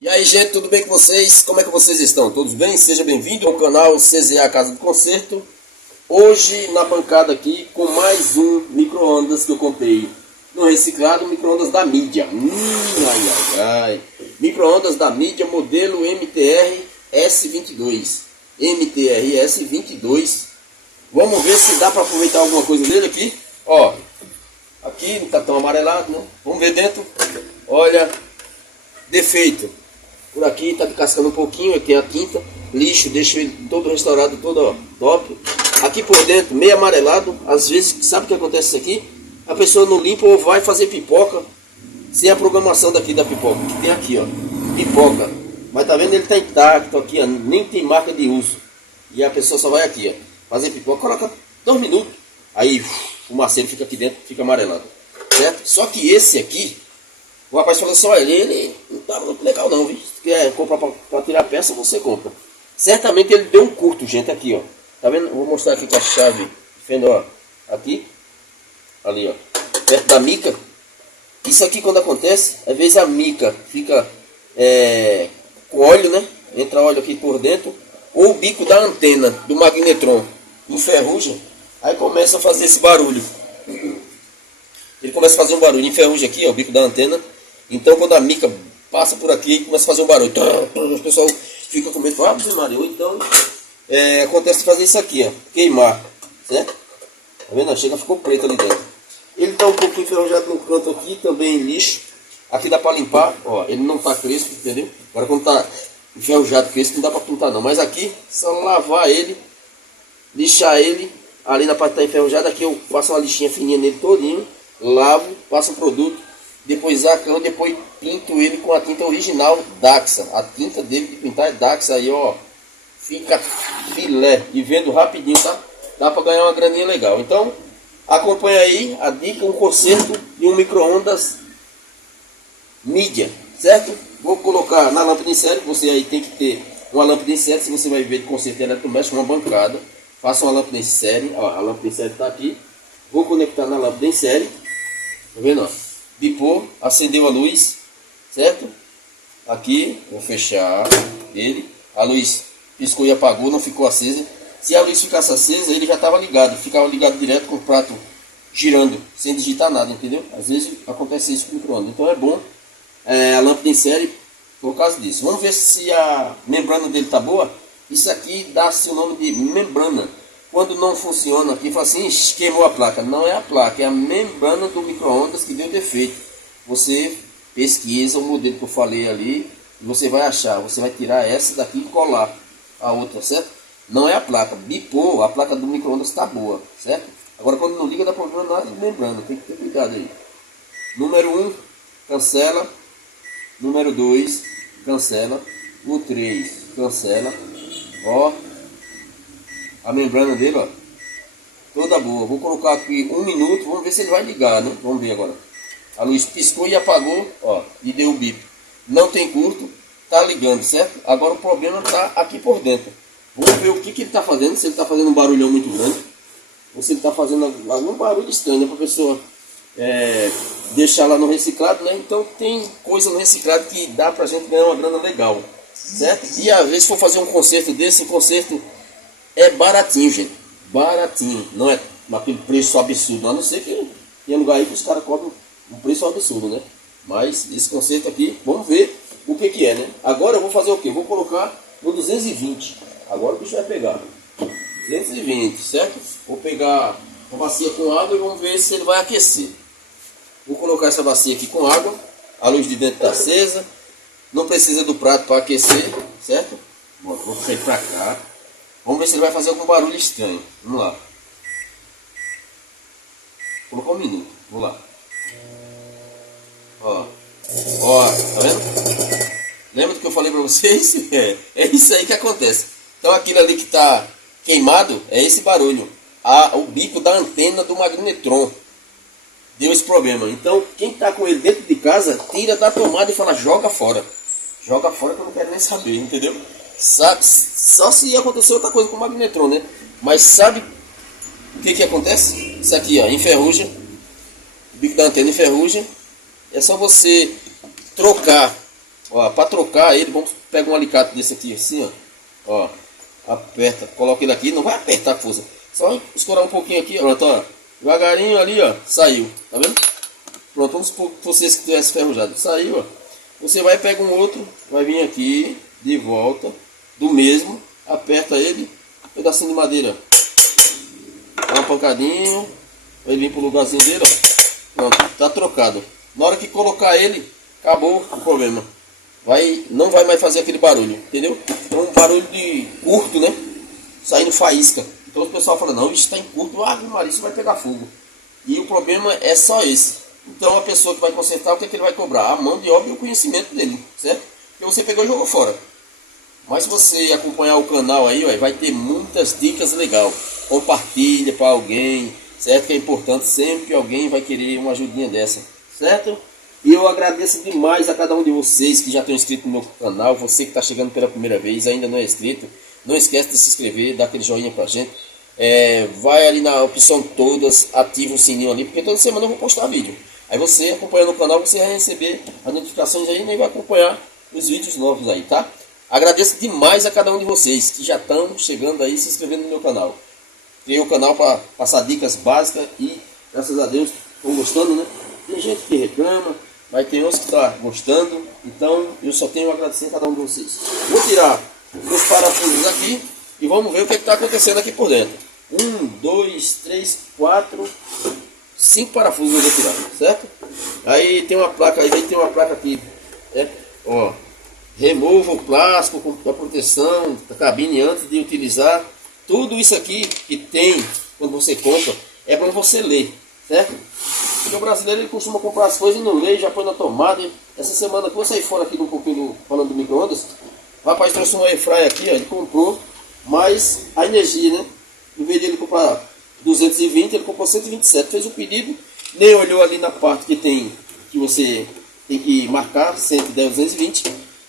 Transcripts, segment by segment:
E aí, gente, tudo bem com vocês? Como é que vocês estão? Todos bem? Seja bem-vindo ao canal CZA Casa do Conserto. Hoje na bancada aqui com mais um micro-ondas que eu comprei no reciclado, micro-ondas da Mídia. Micro-ondas da Mídia modelo MTR S22. MTR S22. Vamos ver se dá para aproveitar alguma coisa dele aqui. Ó, aqui não tá tão amarelado, né? Vamos ver dentro. Olha, defeito. Por aqui tá descascando um pouquinho, aqui é a tinta, lixo, deixa ele todo restaurado, todo ó, top. Aqui por dentro, meio amarelado, às vezes, sabe o que acontece isso aqui? A pessoa não limpa ou vai fazer pipoca, sem a programação daqui da pipoca, que tem aqui ó, pipoca. Mas tá vendo, ele tá intacto aqui ó, nem tem marca de uso. E a pessoa só vai aqui ó, fazer pipoca, coloca 2 minutos, aí o maceiro fica aqui dentro, fica amarelado, certo? Só que esse aqui, o rapaz falou assim, olha, ele não tá muito legal não, viu? Se quer comprar para tirar a peça, você compra. Certamente ele deu um curto, gente, aqui, ó. Tá vendo? Vou mostrar aqui com a chave, vendo, ó. Aqui, ali, ó. Perto da mica. Isso aqui quando acontece, às vezes a mica fica com óleo, né? Entra óleo aqui por dentro. Ou o bico da antena do magnetron enferruja. Aí começa a fazer esse barulho. Ele começa a fazer um barulho, enferruja aqui, ó, o bico da antena. Então quando a mica passa por aqui, começa a fazer um barulho. O pessoal fica com medo, fala, ah, Maria, ou então acontece de fazer isso aqui, ó, queimar, certo? Tá vendo? Chega, ficou preto ali dentro. Ele tá um pouquinho enferrujado no canto aqui, também lixo. Aqui dá pra limpar, ó, ele não tá crespo, entendeu? Agora quando tá enferrujado, crespo, não dá pra pintar não. Mas aqui, só lavar ele, lixar ele. Ali na parte que tá enferrujada, aqui eu faço uma lixinha fininha nele todinho. Lavo, passo o produto, depois acano, depois pinto ele com a tinta original Daxa. A tinta dele de pintar é Daxa, aí ó, fica filé. E vendo rapidinho, tá? Dá para ganhar uma graninha legal. Então, acompanha aí a dica, um conserto de um micro-ondas Mídia, certo? Vou colocar na lâmpada em série, você aí tem que ter uma lâmpada em série, se você vai ver de conserto eletrodoméstico, uma bancada. Faça uma lâmpada em série, ó, a lâmpada em série está aqui. Vou conectar na lâmpada em série. Tá vendo? Ó? Bipou, acendeu a luz, certo? Aqui, vou fechar ele. A luz piscou e apagou, não ficou acesa. Se a luz ficasse acesa, ele já estava ligado. Ficava ligado direto com o prato girando, sem digitar nada, entendeu? Às vezes acontece isso com o micro-ondas. Então é bom a lâmpada em série por causa disso. Vamos ver se a membrana dele tá boa. Isso aqui dá-se o nome de membrana. Quando não funciona aqui, fala assim, queimou a placa. Não é a placa, é a membrana do micro-ondas que deu defeito. Você pesquisa o modelo que eu falei ali e você vai achar. Você vai tirar essa daqui e colar a outra, certo? Não é a placa. Bipou, a placa do micro-ondas está boa, certo? Agora quando não liga dá problema nada de membrana. Tem que ter cuidado aí. Número 1, cancela. Número 2, cancela. O 3, cancela. Ó. A membrana dele, ó, toda boa. Vou colocar aqui 1 minuto, vamos ver se ele vai ligar, né? Vamos ver agora. A luz piscou e apagou, ó, e deu o bip. Não tem curto, tá ligando, certo? Agora o problema tá aqui por dentro. Vamos ver o que ele tá fazendo, se ele tá fazendo um barulhão muito grande, ou se ele tá fazendo algum barulho estranho, né? Pra pessoa deixar lá no reciclado, né? Então tem coisa no reciclado que dá pra gente ganhar uma grana legal, certo? E às vezes se for fazer um conserto desse, conserto é baratinho, gente. Baratinho. Não é aquele preço absurdo. A não ser que tem lugar aí que os caras cobram um preço absurdo, né? Mas esse conserto aqui, vamos ver o que é, né? Agora eu vou fazer o que? Vou colocar no 220. Agora o bicho vai pegar. 220, certo? Vou pegar uma bacia com água e vamos ver se ele vai aquecer. Vou colocar essa bacia aqui com água. A luz de dentro está acesa. Não precisa do prato para aquecer, certo? Bom, vou puxar ele para cá. Vamos ver se ele vai fazer algum barulho estranho. Vamos lá. Colocou 1 minuto. Vamos lá. Ó. Ó, tá vendo? Lembra do que eu falei pra vocês? É isso aí que acontece. Então aquilo ali que tá queimado é esse barulho. O bico da antena do magnetron deu esse problema. Então quem tá com ele dentro de casa, tira da tomada e fala, joga fora. Joga fora que eu não quero nem saber, entendeu? Sabe, só se acontecer outra coisa com o magnetron, né? Mas sabe o que acontece? Isso aqui, ó, enferruja. O bico da antena enferruja. É só você trocar Ó, para trocar ele, vamos pegar um alicate desse aqui, assim, ó. Ó, aperta, coloca ele aqui, não vai apertar com força. Só escorar um pouquinho aqui, pronto, ó. Devagarinho ali, ó, saiu, tá vendo? Pronto, vamos supor que vocês que tivessem ferrujado. Saiu, ó. Você vai pegar um outro, vai vir aqui, de volta, do mesmo, aperta ele, pedacinho de madeira. Dá uma pancadinha, vai vir pro lugarzinho dele, ó. Pronto, tá trocado. Na hora que colocar ele, acabou o problema. Não vai mais fazer aquele barulho, entendeu? Então um barulho de curto, né? Saindo faísca. Então o pessoal fala, não, isso está em curto, Maria, isso vai pegar fogo. E o problema é só esse. Então a pessoa que vai consertar, o que, é que ele vai cobrar? A mão de obra e o conhecimento dele, certo? Porque você pegou e jogou fora. Mas se você acompanhar o canal aí, ó, vai ter muitas dicas legais. Compartilha para alguém, certo? Que é importante, sempre alguém vai querer uma ajudinha dessa, certo? E eu agradeço demais a cada um de vocês que já estão inscritos no meu canal. Você que está chegando pela primeira vez, ainda não é inscrito, não esquece de se inscrever, dar aquele joinha pra gente. Vai ali na opção todas, ativa o sininho ali, porque toda semana eu vou postar vídeo. Aí você acompanhando o canal, você vai receber as notificações aí e vai acompanhar os vídeos novos aí, tá? Agradeço demais a cada um de vocês que já estão chegando aí, se inscrevendo no meu canal. Criei o canal para passar dicas básicas e, graças a Deus, estão gostando, né? Tem gente que reclama, mas tem outros que estão gostando. Então, eu só tenho a agradecer a cada um de vocês. Vou tirar os parafusos aqui e vamos ver o que está acontecendo aqui por dentro. 1, 2, 3, 4, 5 parafusos eu vou tirar, certo? Aí tem uma placa, aí tem uma placa aqui, né? Ó, remova o plástico com a proteção da cabine antes de utilizar. Tudo isso aqui que tem quando você compra é para você ler, certo? Porque o brasileiro ele costuma comprar as coisas e não lê, já põe na tomada. Essa semana que eu saí fora aqui um pouquinho falando do micro-ondas, o rapaz trouxe um airfryer aqui, ó, ele comprou, mas a energia, né? Em vez de ele comprar 220, ele comprou 127, fez o pedido, nem olhou ali na parte que você tem que marcar, 110, 220.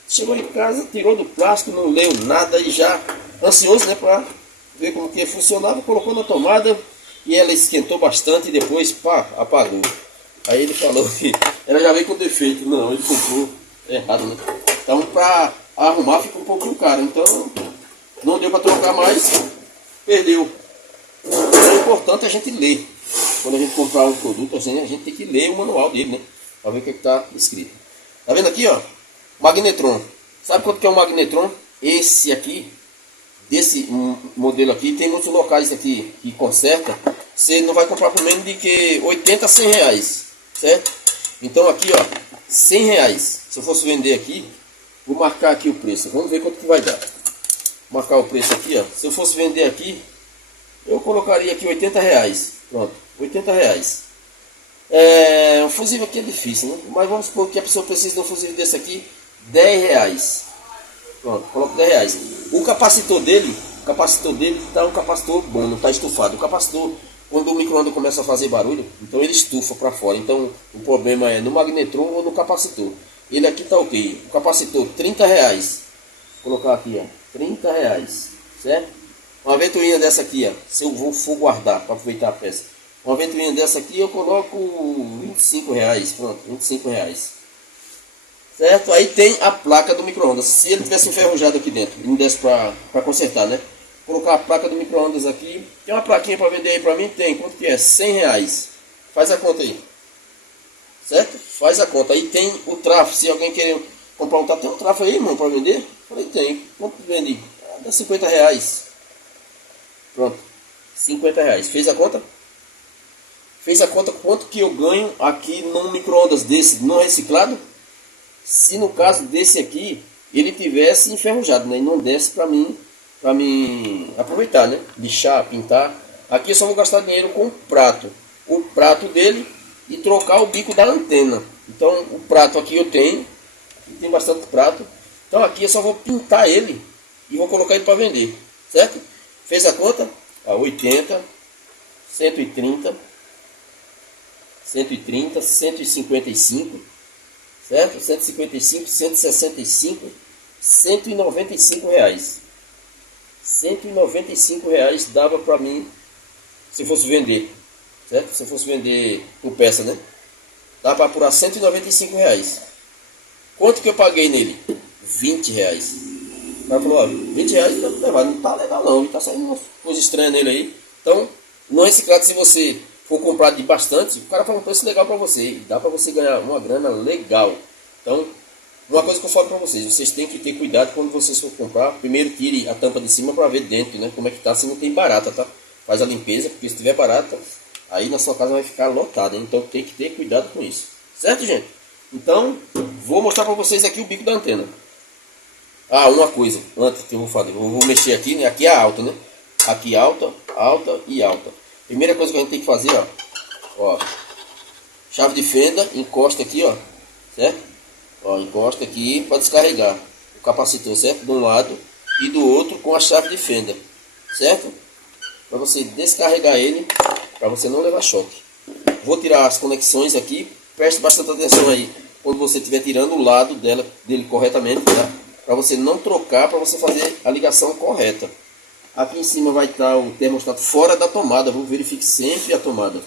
Chegou em casa, tirou do plástico, não leu nada e já ansioso, né, para ver como que funcionava, colocou na tomada e ela esquentou bastante e depois, pá, apagou. Aí ele falou que ela já veio com defeito. Não, ele comprou errado, né? Então para arrumar fica um pouquinho caro, então não deu para trocar mais, perdeu. Então, é importante a gente ler. Quando a gente comprar um produto, a gente tem que ler o manual dele, né? Para ver o que está escrito. Tá vendo aqui, ó? Magnetron. Sabe quanto que é um magnetron? Esse aqui, desse modelo aqui, tem muitos locais aqui que conserta. Você não vai comprar por menos de que 80 a 100 reais, certo? Então aqui, ó, 100 reais. Se eu fosse vender aqui, vou marcar aqui o preço. Vamos ver quanto que vai dar. Vou marcar o preço aqui, ó. Se eu fosse vender aqui, eu colocaria aqui 80 reais. Pronto, 80 reais. Um fusível aqui é difícil, né? Mas vamos supor que a pessoa precisa de um fusível desse aqui, 10 reais. Pronto, coloco 10 reais. O capacitor dele está um capacitor bom, não está estufado. O capacitor, quando o micro-ondas começa a fazer barulho, então ele estufa para fora. Então o problema é no magnetron ou no capacitor. Ele aqui está ok. O capacitor, 30 reais. Vou colocar aqui, ó, 30 reais, certo? Uma ventoinha dessa aqui, ó, se eu for guardar para aproveitar a peça. Uma ventoinha dessa aqui eu coloco 25 reais, pronto, 25 reais. Certo? Aí tem a placa do micro-ondas. Se ele tivesse enferrujado aqui dentro e não desse para consertar, né? Vou colocar a placa do micro-ondas aqui. Tem uma plaquinha para vender aí para mim? Tem. Quanto que é? 100 reais. Faz a conta aí. Certo? Faz a conta. Aí tem o trafo. Se alguém querer comprar um trafo, tem um trafo aí, irmão, para vender? Falei, tem. Quanto vende? Dá 50 reais. Pronto. 50 reais. Fez a conta? Fez a conta quanto que eu ganho aqui num micro-ondas desse, não reciclado? Se no caso desse aqui, ele tivesse enferrujado, né? E não desse para mim aproveitar, né? Lixar, pintar. Aqui eu só vou gastar dinheiro com o prato dele e trocar o bico da antena. Então o prato aqui eu tenho, tem bastante prato. Então aqui eu só vou pintar ele e vou colocar ele para vender, certo? Fez a conta? 80, 130, 155, certo? 155, 165, 195 reais. 195 reais dava para mim se fosse vender, certo? Se fosse vender por peça, né? Dá para apurar 195 reais. Quanto que eu paguei nele? 20 reais. O cara falou, ó, 20 reais não tá legal não, tá saindo uma coisa estranha nele aí. Então, no reciclado, se você for comprar de bastante, o cara fala um preço legal para você, e dá para você ganhar uma grana legal. Então, uma coisa que eu falo para vocês têm que ter cuidado quando vocês for comprar. Primeiro tire a tampa de cima para ver dentro, né, como é que tá, se não tem barata, tá? Faz a limpeza, porque se tiver barata, aí na sua casa vai ficar lotada, hein? Então tem que ter cuidado com isso. Certo, gente? Então, vou mostrar para vocês aqui o bico da antena. Ah, uma coisa, antes que eu vou fazer, eu vou mexer aqui, né? Aqui é alta, né? Aqui alta, alta e alta. Primeira coisa que a gente tem que fazer, ó, chave de fenda, encosta aqui, ó, certo? Ó, encosta aqui para descarregar o capacitor, certo? De um lado e do outro com a chave de fenda, certo? Para você descarregar ele, para você não levar choque. Vou tirar as conexões aqui, preste bastante atenção aí quando você estiver tirando o lado dele corretamente, tá? Para você não trocar, para você fazer a ligação correta. Aqui em cima vai estar o termostato fora da tomada, verifique sempre a tomada.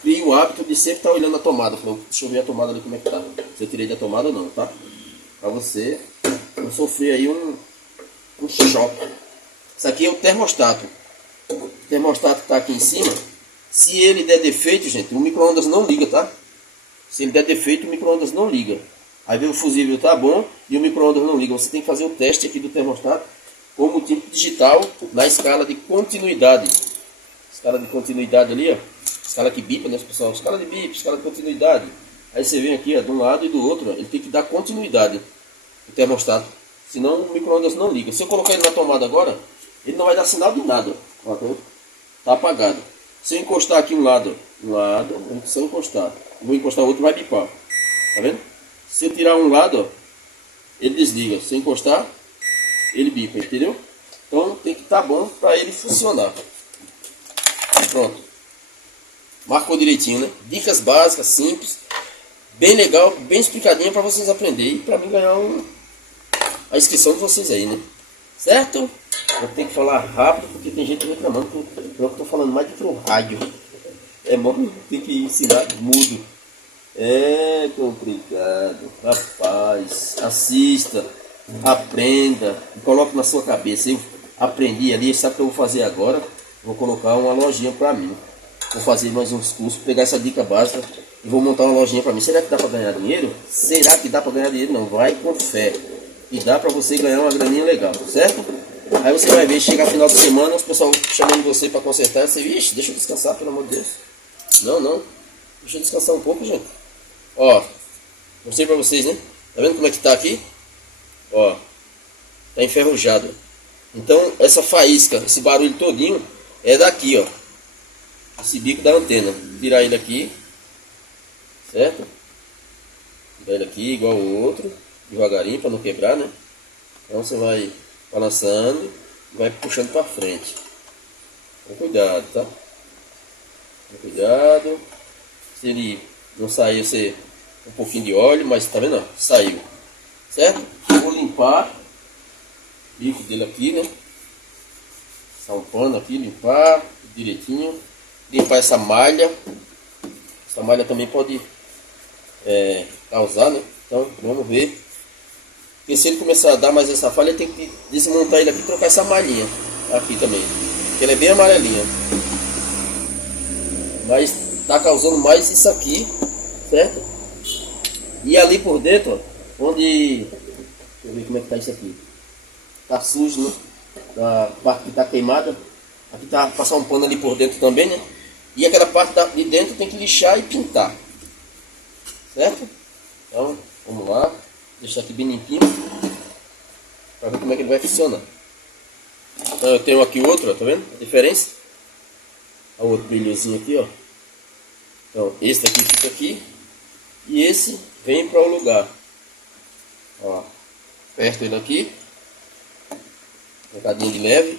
Crie o hábito de sempre estar olhando a tomada. Deixa eu ver a tomada ali como é que tá. Se eu tirei da tomada ou não, tá? Para você não sofrer aí um choque. Isso aqui é o termostato. O termostato está aqui em cima. Se ele der defeito, gente, o micro-ondas não liga, tá? Se ele der defeito, o micro-ondas não liga. Aí vê o fusível tá bom e o micro-ondas não liga. Você tem que fazer o teste aqui do termostato como o tipo digital na escala de continuidade. Escala de continuidade ali, ó. Escala que bipa, né, pessoal? Escala de bip, escala de continuidade. Aí você vem aqui, ó, de um lado e do outro, ó, ele tem que dar continuidade o termostato. Senão o micro-ondas não liga. Se eu colocar ele na tomada agora, ele não vai dar sinal de nada. Ó, tá apagado. Se eu encostar aqui um lado, se eu encostar, vou encostar o outro, vai bipar. Tá vendo? Se eu tirar um lado, ó, ele desliga. Se eu encostar, ele bipa, entendeu? Então tem que estar bom para ele funcionar. Pronto. Marcou direitinho, né? Dicas básicas, simples, bem legal, bem explicadinha para vocês aprenderem e para mim ganhar a inscrição de vocês aí, né? Certo? Eu tenho que falar rápido porque tem gente reclamando que eu estou falando mais de pro rádio. É bom, tem que ensinar mudo. É complicado. Rapaz, assista, aprenda, coloque na sua cabeça. Eu aprendi ali, sabe o que eu vou fazer agora? Vou colocar uma lojinha para mim. Vou fazer mais uns cursos, pegar essa dica básica e vou montar uma lojinha para mim. Será que dá para ganhar dinheiro? Será que dá para ganhar dinheiro? Não, vai com fé. E dá para você ganhar uma graninha legal, certo? Aí você vai ver, chega final de semana, os pessoal chamando você para consertar, você, vixe, deixa eu descansar, pelo amor de Deus. Não, deixa eu descansar um pouco, gente. Ó, mostrei para vocês, né? Tá vendo como é que tá aqui? Ó, tá enferrujado. Então, essa faísca, esse barulho todinho, é daqui, ó. Esse bico da antena. Tirar ele aqui, certo? Tirar ele aqui, igual o outro, devagarinho, para não quebrar, né? Então você vai balançando, vai puxando para frente. Com cuidado, tá? Com cuidado. Se ele não sair, você um pouquinho de óleo, mas tá vendo? Saiu, certo? Eu vou limpar o bico dele aqui, né? Passar um pano aqui, limpar direitinho. Limpar essa malha. Essa malha também pode causar, né? Então vamos ver. Porque se ele começar a dar mais essa falha, tem que desmontar ele aqui e trocar essa malhinha aqui também. Porque ela é bem amarelinha. Mas tá causando mais isso aqui, certo? E ali por dentro, ó, onde... Deixa eu ver como é que tá isso aqui. Tá sujo, né? Da parte que tá queimada. Aqui tá passar um pano ali por dentro também, né? E aquela parte de dentro tem que lixar e pintar. Certo? Então, vamos lá. Deixar aqui bem limpinho. Para ver como é que ele vai funcionar. Então eu tenho aqui outro, ó, tá vendo a diferença? Olha o outro brilhozinho aqui, ó. Então, esse daqui fica aqui. E esse vem para o lugar. Ó. Aperto ele aqui. Um bocadinho de leve.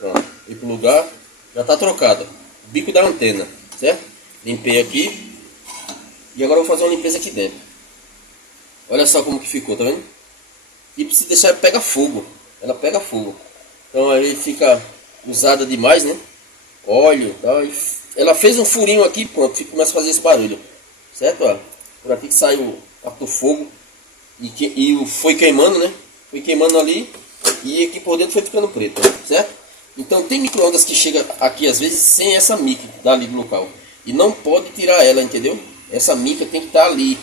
Pronto. E para o lugar. Já está trocado. Bico da antena, certo? Limpei aqui. E agora eu vou fazer uma limpeza aqui dentro. Olha só como que ficou, tá vendo? E se deixar, pega fogo. Ela pega fogo. Então aí fica usada demais, né? Óleo e tal. Ela fez um furinho aqui, pronto. Começa a fazer esse barulho. Certo? Ó. por aqui que saiu, captou fogo e foi queimando, né? Foi queimando ali e aqui por dentro foi ficando preto, certo? Então tem micro-ondas que chega aqui às vezes sem essa mica dali do local. E não pode tirar ela, entendeu? Essa mica tem que estar ali.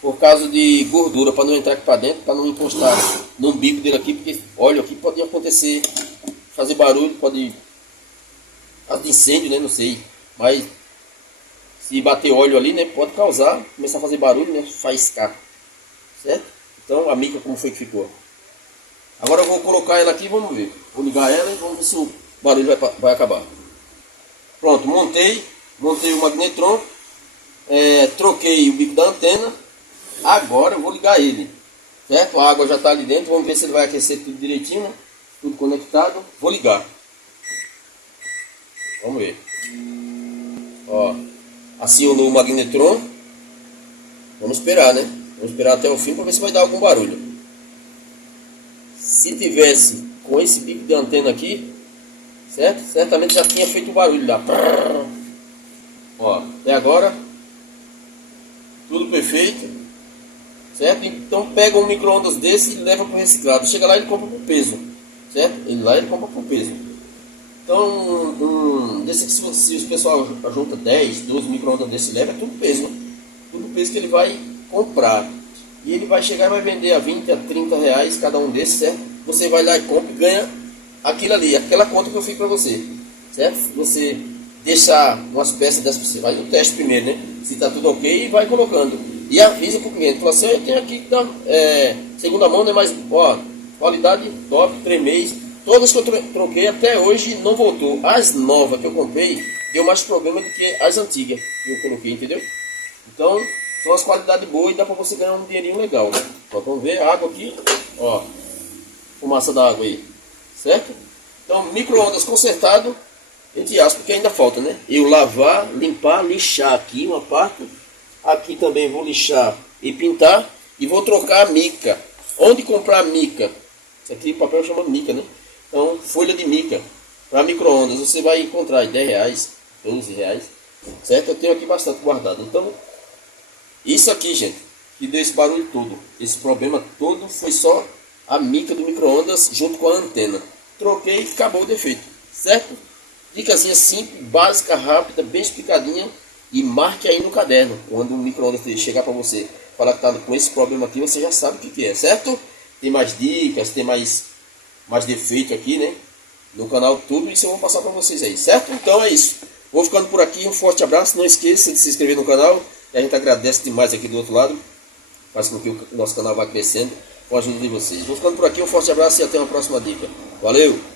Por causa de gordura, para não entrar aqui para dentro, para não encostar no bico dele aqui. Porque óleo aqui pode acontecer, fazer barulho, pode... Caso de incêndio, né? Não sei. Mas se bater óleo ali, né? Pode causar, começar a fazer barulho, né? Faiscar. Certo? Então a mica como foi que ficou. Agora eu vou colocar ela aqui e vamos ver. Vou ligar ela e vamos ver se o barulho vai acabar. Pronto, montei o magnetron. Troquei o bico da antena. Agora eu vou ligar ele. Certo? A água já está ali dentro. Vamos ver se ele vai aquecer tudo direitinho, né? Tudo conectado. Vou ligar. Vamos ver. Ó, acionou o magnetron. Vamos esperar, né? Vamos esperar até o fim para ver se vai dar algum barulho. Se tivesse com esse bico de antena aqui, certo? Certamente já tinha feito o barulho lá. Ó, até agora tudo perfeito, certo? Então pega um micro-ondas desse e leva para o reciclado. Chega lá e ele compra por peso, certo? Ele compra por peso. Então, desse, se o pessoal junta 10, 12 micro-ondas desse, leva, é tudo peso, né? Tudo peso que ele vai comprar. E ele vai chegar e vai vender a 20, a 30 reais cada um desses, certo? Você vai lá e compra e ganha aquilo ali, aquela conta que eu fiz para você, certo? Você deixa umas peças dessas, você vai no teste primeiro, né? Se está tudo ok, e vai colocando. E avisa para o cliente, fala assim, eu tenho aqui que tá, segunda mão, né? Mas, ó, qualidade top, 3 meses. Todas que eu troquei até hoje não voltou. As novas que eu comprei deu mais problema do que as antigas que eu coloquei, entendeu? Então, são as qualidades boas e dá para você ganhar um dinheirinho legal, né? Ó, vamos ver a água aqui, ó, fumaça da água aí, certo? Então, micro-ondas consertado, entre aspas, porque ainda falta, né? Eu lavar, limpar, lixar aqui uma parte, aqui também vou lixar e pintar e vou trocar a mica. Onde comprar mica? Isso aqui o papel chama mica, né? Então, folha de mica para micro-ondas você vai encontrar aí 10 reais, 12 reais, certo? Eu tenho aqui bastante guardado. Então, isso aqui, gente, que deu esse barulho todo, esse problema todo foi só a mica do micro-ondas junto com a antena. Troquei e acabou o defeito, certo? Dicasinha simples, básica, rápida, bem explicadinha. E marque aí no caderno, quando o micro-ondas chegar para você falar que está com esse problema aqui, você já sabe o que é, certo? Tem mais dicas, tem mais defeito aqui, né? No canal, tudo isso eu vou passar para vocês aí, certo? Então é isso. Vou ficando por aqui, um forte abraço. Não esqueça de se inscrever no canal. E a gente agradece demais aqui do outro lado. Faz com que o nosso canal vá crescendo com a ajuda de vocês. Vou ficando por aqui, um forte abraço e até uma próxima dica. Valeu!